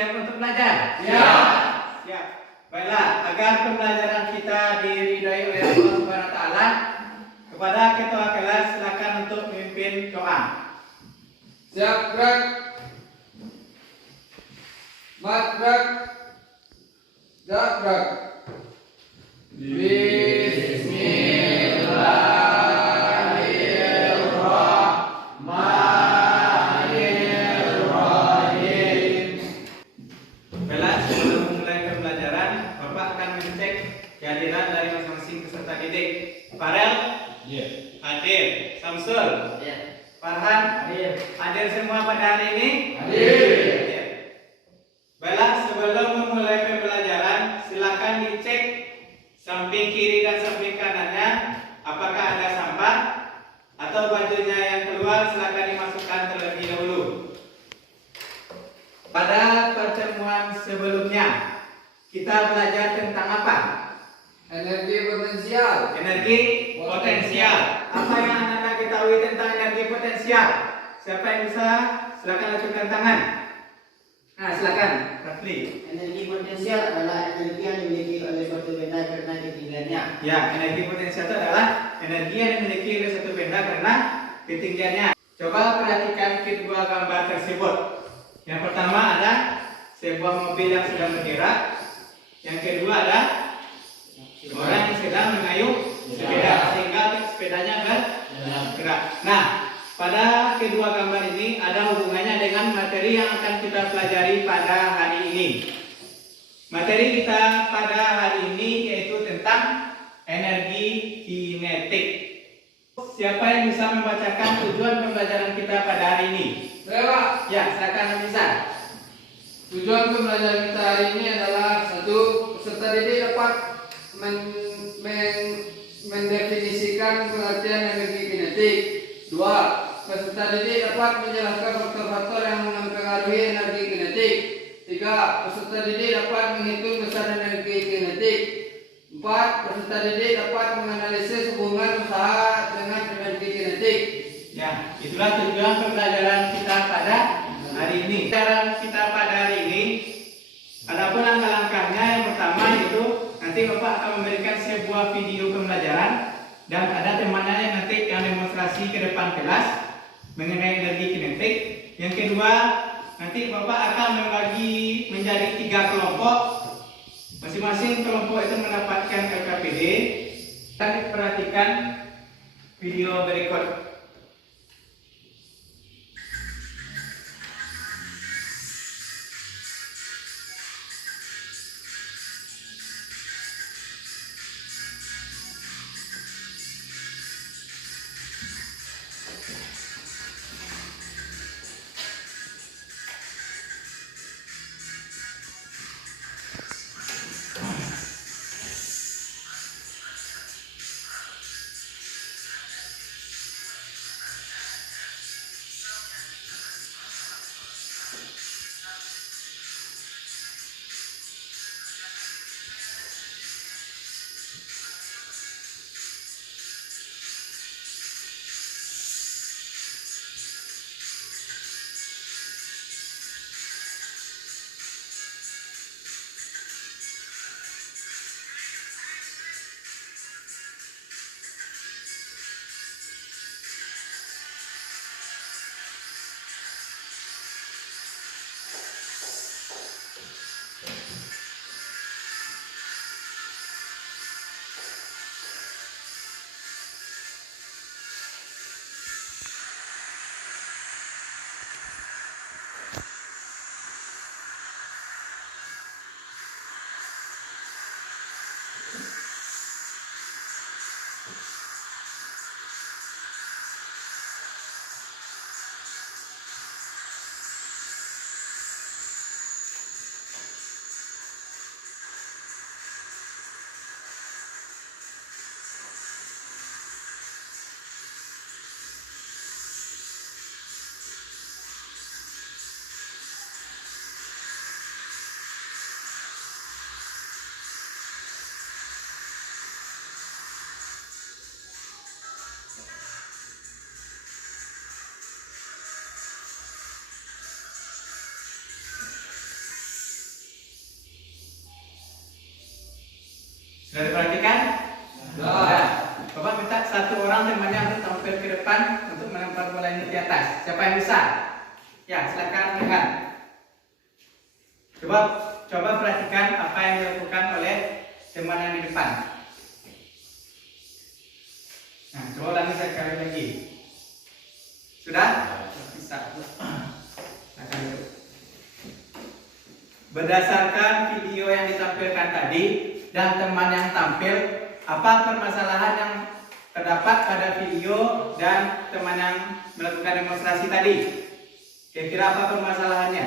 Siap untuk belajar? Siap. Siap. Baiklah, agar pembelajaran kita diridhai oleh Allah Subhanahu wa taala, kepada ketua kelas silakan untuk memimpin doa. Siap, gerak. Mat, gerak. Gerak. Bismillahirrahmanirrahim. Baiklah, sebelum memulai pembelajaran, Bapak akan mengecek kehadiran dari masing-masing peserta didik. Farel? Iya. Hadir. Samsul? Ya. Farhan? Hadir. Hadir semua pada hari ini? Hadir. Baiklah, sebelum memulai pembelajaran, silakan dicek samping kiri dan samping kanannya apakah ada sampah atau bajunya yang keluar silakan dimasukkan terlebih dahulu. Pada pertemuan sebelumnya kita belajar tentang apa? Energi potensial. Energi potensial. Apa yang Anda ketahui tentang energi potensial? Siapa yang bisa? Silakan ajukan tangan. Nah, silakan, Rafli. Energi potensial adalah energi yang dimiliki oleh suatu benda karena ketinggiannya. Ya, energi potensial itu adalah energi yang dimiliki oleh suatu benda karena ketinggiannya. Coba perhatikan kedua gambar tersebut. Yang pertama ada sebuah mobil yang sedang bergerak. Yang kedua ada orang yang sedang mengayuh sepeda sehingga sepedanya bergerak. Nah, pada kedua gambar ini ada hubungannya dengan materi yang akan kita pelajari pada hari ini. Materi kita pada hari ini yaitu tentang energi kinetik. Siapa yang bisa membacakan tujuan pembelajaran kita pada hari ini? Saya, Pak. Ya, silakan bisa. Tujuan pembelajaran kita hari ini adalah satu, peserta didik dapat mendefinisikan pengertian energi kinetik. Dua, peserta didik dapat menjelaskan faktor-faktor yang mempengaruhi energi kinetik. Tiga, peserta didik dapat menghitung besaran energi kinetik. Empat, peserta didik dapat menganalisis hubungan usaha dengan energi kinetik. Ya, itulah tujuan pembelajaran kita pada hari ini. Pembelajaran kita pada hari ini, adapun langkah-langkahnya yang pertama yaitu nanti Bapak akan memberikan sebuah video pembelajaran dan ada temannya yang nanti yang demonstrasi ke depan kelas mengenai energi kinetik. Yang kedua, nanti Bapak akan membagi menjadi 3 kelompok. Masing-masing kelompok itu mendapatkan LKPD. Dan perhatikan video berikut. Sudah diperhatikan? Sudah. Bapak minta satu orang temannya untuk tampil ke depan untuk melempar bola ini di atas. Siapa yang bisa? Ya, silakan lihat. Coba perhatikan apa yang dilakukan oleh teman yang di depan. Nah, coba ulangi sekali lagi. Sudah? Bisa. Akan dulu. Berdasarkan video yang ditampilkan tadi dan teman yang tampil, apa permasalahan yang terdapat pada video dan teman yang melakukan demonstrasi tadi? Kira-kira apa permasalahannya?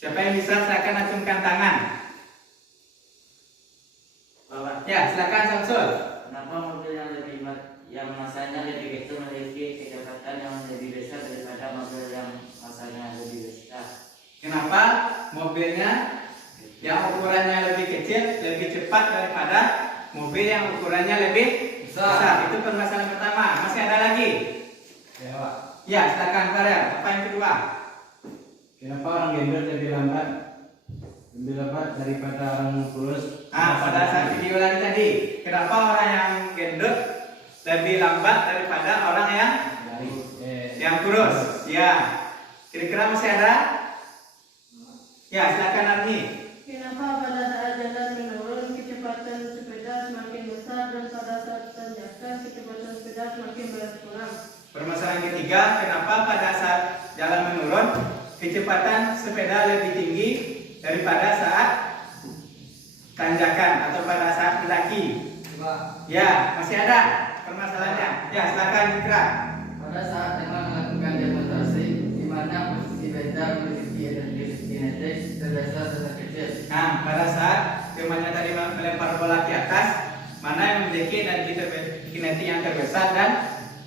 Siapa yang bisa, silakan acungkan tangan. Bapak, Ya, silakan Samsul. kenapa mobil yang masanya lebih kecil memiliki kecepatan yang lebih besar daripada mobil yang masanya lebih besar? Kenapa mobilnya yang ukurannya lebih kecil lebih cepat daripada mobil yang ukurannya lebih besar? Itu permasalahan pertama. Masih ada lagi? Ya, Pak. Ya, silakan Farel. Apa yang kedua? Kenapa orang gender lebih lambat daripada orang kurus? Pada saat video lagi tadi, kenapa orang yang gendut lebih lambat daripada orang yang kurus? Ya, kira-kira masih ada? Ya, silakan Arni. Kenapa pada saat jalan menurun kecepatan sepeda semakin besar dan pada saat tanjakan kecepatan sepeda semakin berkurang? Permasalahan ketiga, kenapa pada saat jalan menurun kecepatan sepeda lebih tinggi daripada saat tanjakan atau pada saat mendaki? Coba. Ya, masih ada permasalahannya. Ya, silakan Ikra. Pada saat teman melakukan demonstrasi, di mana posisi benda memiliki energi kinetik terbesar dan terkecil. Nah, pada saat temannya tadi melempar bola ke atas, mana yang memiliki energi kinetik yang terbesar dan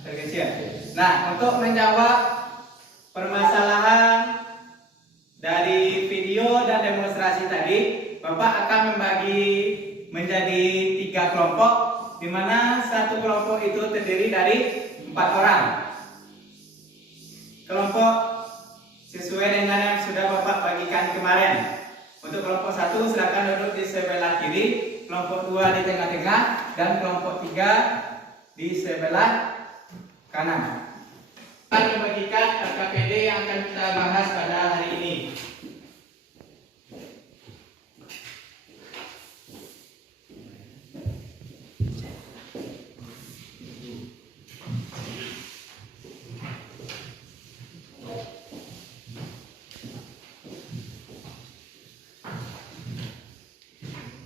terkecil. Nah, untuk menjawab permasalahan dari video dan demonstrasi tadi, Bapak akan membagi menjadi 3 kelompok, di mana satu kelompok itu terdiri dari 4 orang. Kelompok sesuai dengan yang sudah Bapak bagikan kemarin. Untuk kelompok 1 silakan duduk di sebelah kiri, kelompok 2 di tengah-tengah, dan kelompok 3 di sebelah kanan. Akan membagikan RKPD yang akan kita bahas pada hari ini.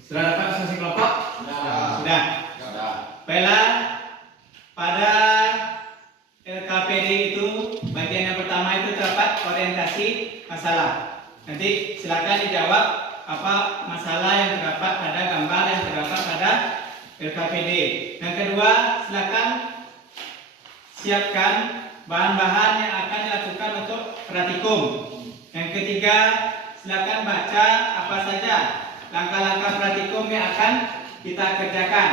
Sudah dapat asumsi kelompok? Sudah. Baiklah, pada LKPD itu bagian yang pertama itu terdapat orientasi masalah. Nanti silakan dijawab apa masalah yang terdapat pada gambar yang terdapat pada LKPD. Yang kedua, silakan siapkan bahan-bahan yang akan dilakukan untuk praktikum. Yang ketiga, silakan baca apa saja langkah-langkah praktikum yang akan kita kerjakan.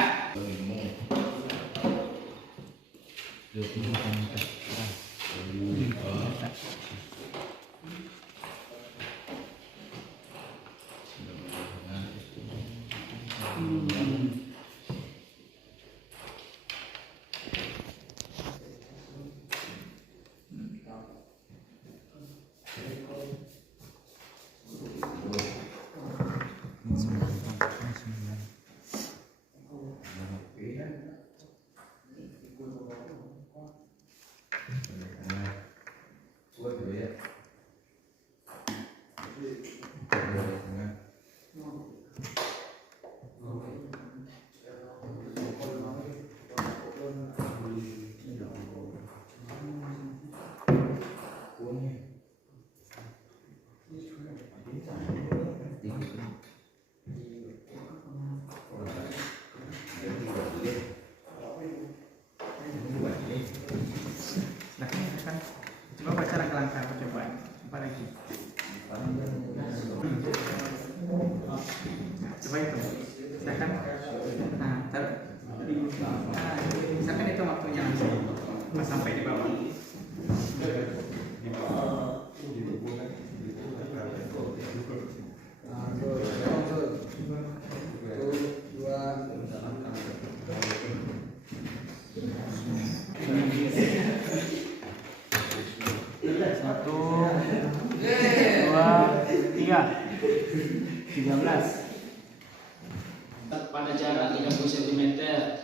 Coba baca langkah-langkah percobaan. Apa lagi? 13. Pada jarak 30 cm,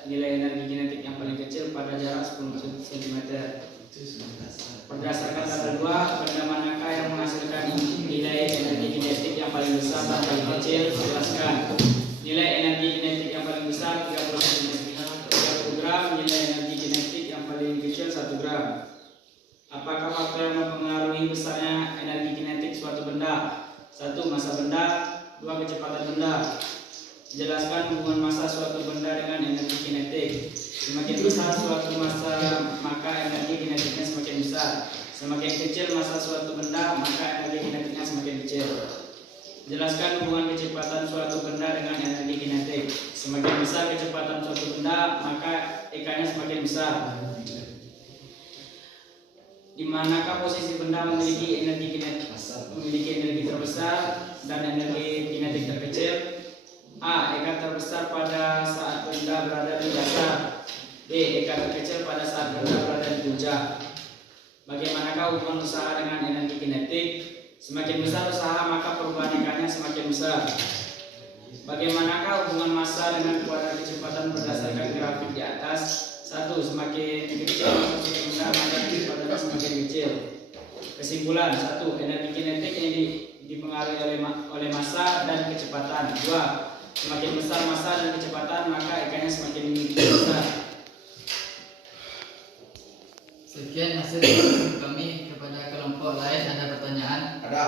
nilai energi kinetik yang paling kecil pada jarak 10 cm. Berdasarkan tabel 2, benda manakah yang menghasilkan nilai energi kinetik yang paling besar dan paling kecil? Jelaskan. Nilai energi kinetik yang paling besar 30 gram, nilai energi kinetik yang paling kecil 1 gram. Apakah faktor yang mempengaruhi besarnya energi kinetik suatu benda? 1. Massa benda. 2. Kecepatan benda. Jelaskan hubungan massa suatu benda dengan energi kinetik. Semakin besar suatu massa, maka energi kinetiknya semakin besar. Semakin kecil massa suatu benda, maka energi kinetiknya semakin kecil. Jelaskan hubungan kecepatan suatu benda dengan energi kinetik. Semakin besar kecepatan suatu benda, maka E-nya semakin besar. Di manakah posisi benda memiliki energi kinetik terbesar dan energi kinetik terkecil? A. Eka terbesar pada saat benda berada di dasar. B. Eka terkecil pada saat benda berada di puncak. Bagaimanakah hubungan usaha dengan energi kinetik? Semakin besar usaha, maka perubahan Eka-nya semakin besar. Bagaimanakah hubungan massa dengan kuadrat kecepatan berdasarkan grafik di atas? 1. Semakin kecil semakin besar, maka kecepatannya semakin kecil. Kesimpulan: 1. Energi kinetik yang dipengaruhi oleh massa dan kecepatan. 2. Semakin besar massa dan kecepatan, maka E-nya semakin besar. Sekian hasil kami. Kepada kelompok lain ada pertanyaan? Ada.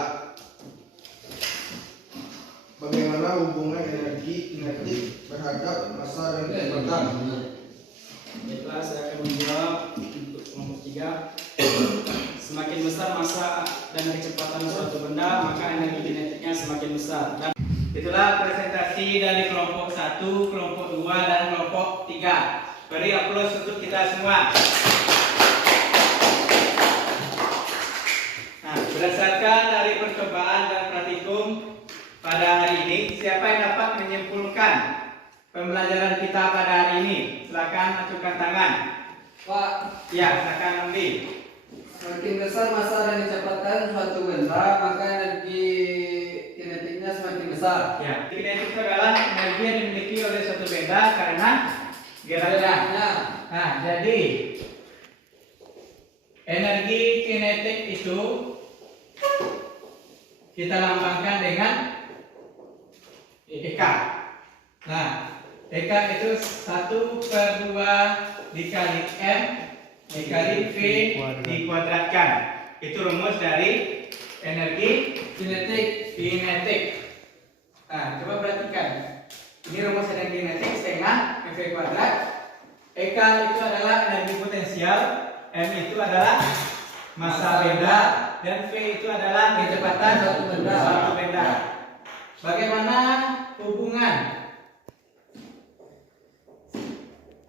Bagaimana hubungan energi kinetik terhadap massa dan kecepatan? Baiklah, saya akan menjawab untuk kelompok 3. Semakin besar massa dan kecepatan suatu benda, maka energi kinetiknya semakin besar. Dan Itulah presentasi dari kelompok 1, kelompok 2, dan kelompok 3. Beri aplaus untuk kita semua. Nah, berdasarkan dari percobaan dan praktikum pada hari ini, siapa yang dapat menyimpulkan pembelajaran kita pada hari ini? Silakan ajukan tangan. Pak, Ya, silakan ambil. semakin besar massa dan kecepatan suatu benda, maka energi kinetiknya semakin besar. Ya, kinetik itu adalah energi yang dimiliki oleh suatu benda karena geraknya. Nah, jadi energi kinetik itu kita lambangkan dengan EK. Nah, EK itu 1/2 dikali M dikali V dikuadratkan. Itu rumus dari energi kinetik. Nah, coba perhatikan. Ini rumus energi kinetik setengah MV kuadrat. EK itu adalah energi potensial, M itu adalah massa benda, dan V itu adalah kecepatan suatu benda. Bagaimana hubungan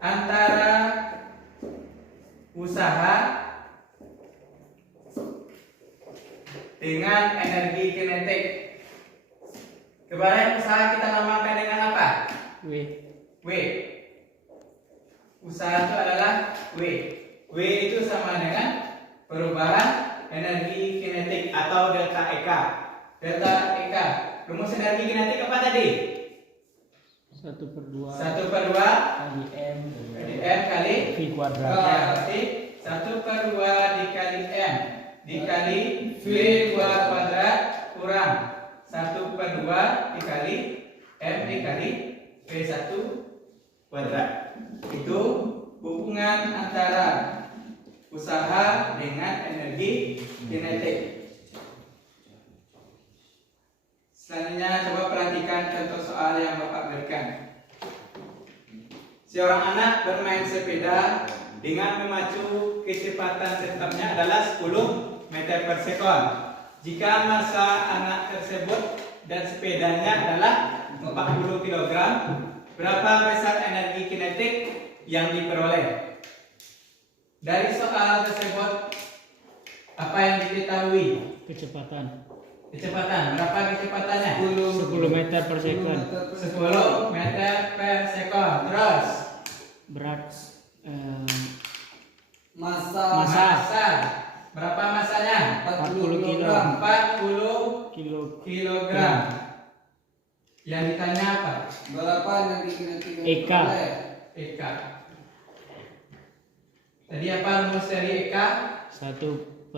antara usaha dengan energi kinetik? Kemarin usaha kita lambangkan dengan apa? W. Usaha itu adalah W. W itu sama dengan perubahan energi kinetik atau delta EK. Delta EK. Rumus energi kinetik apa tadi? 1/2 kali M kali V kuadrat. Ya, berarti 1/2 dikali M dikali V kuadrat kurang 1/2 dikali M dikali V1 kuadrat. Itu hubungan antara usaha dengan energi kinetik. Selanjutnya coba perhatikan contoh soal yang Bapak berikan. Seorang anak bermain sepeda dengan memacu kecepatan tetapnya adalah 10 meter per sekon. Jika massa anak tersebut dan sepedanya adalah 40 kg, berapa besar energi kinetik yang diperoleh? Dari soal tersebut, apa yang diketahui? Kecepatan Berapa kecepatannya? 10 meter per sekon. 10 meter per sekon. Terus Berat Massa massa. Berapa massanya? 40 kg. 40 kg. kilogram. Yang ditanya apa? Berapa energi kinetik yang Eka. diperoleh? Eka. Tadi apa rumus dari Eka? 1/2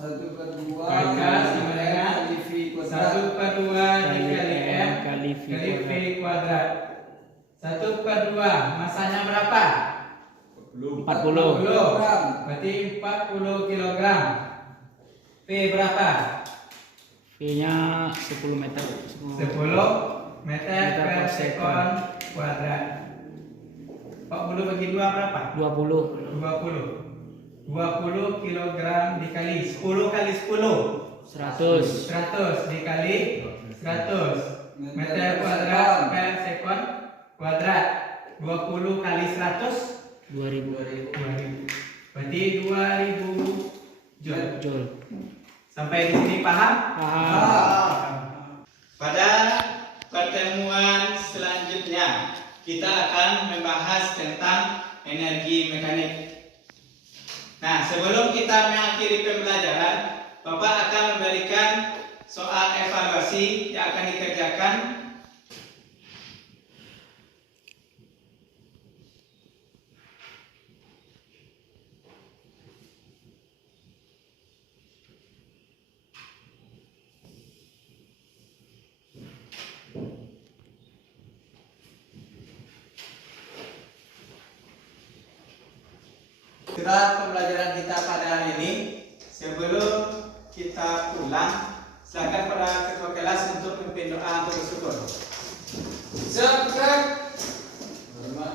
1/2 Eka sama dengan kali V kuadrat. 1/2 dikali M kali V kali V kuadrat. 1/2 masanya berapa? 40. Kilogram. Berarti 40 kilogram. P berapa? V-nya 10 meter. 10 meter per sekon kuadrat. 40 bagi 2 berapa? 20. 20 kilogram dikali 10 kali 10 100. 100 dikali 100 meter kuadrat per sekon kuadrat. 20 kali 100 2000 berarti 2000 joule. joule. Sampai di sini paham? Paham. Pada pertemuan selanjutnya kita akan membahas tentang energi mekanik. Nah, sebelum kita mengakhiri pembelajaran, Bapak akan memberikan soal evaluasi yang akan dikerjakan. Sudah pembelajaran kita pada hari ini. Sebelum kita pulang, silakan para ketua kelas untuk memimpin doa untuk bersyukur. Siap, hormat.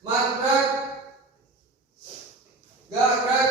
Mat, gerak.